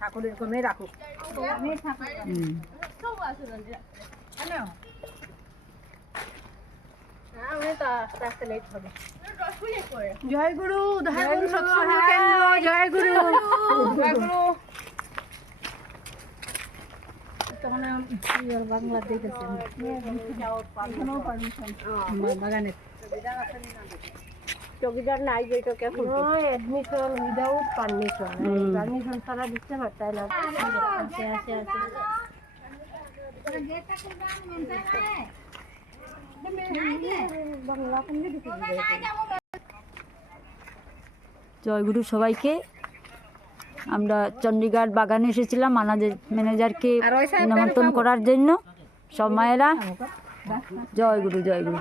ঠাকুরের কমে রাখো জয় গুরু জয় গুরু বাংলা দেখেছেন বাগানে চৌকিদার নাই যেটাকে এডমিশন উইদাউট পারমিশন পারমিশন ছাড়া দিতে পারতাই না জয়গুরু সবাইকে। আমরা চণ্ডীগড় বাগানে এসেছিলাম ম্যানেজারকে নিমন্ত্রণ করার জন্য। সব মায়েরা জয়গুরু জয়গুরু।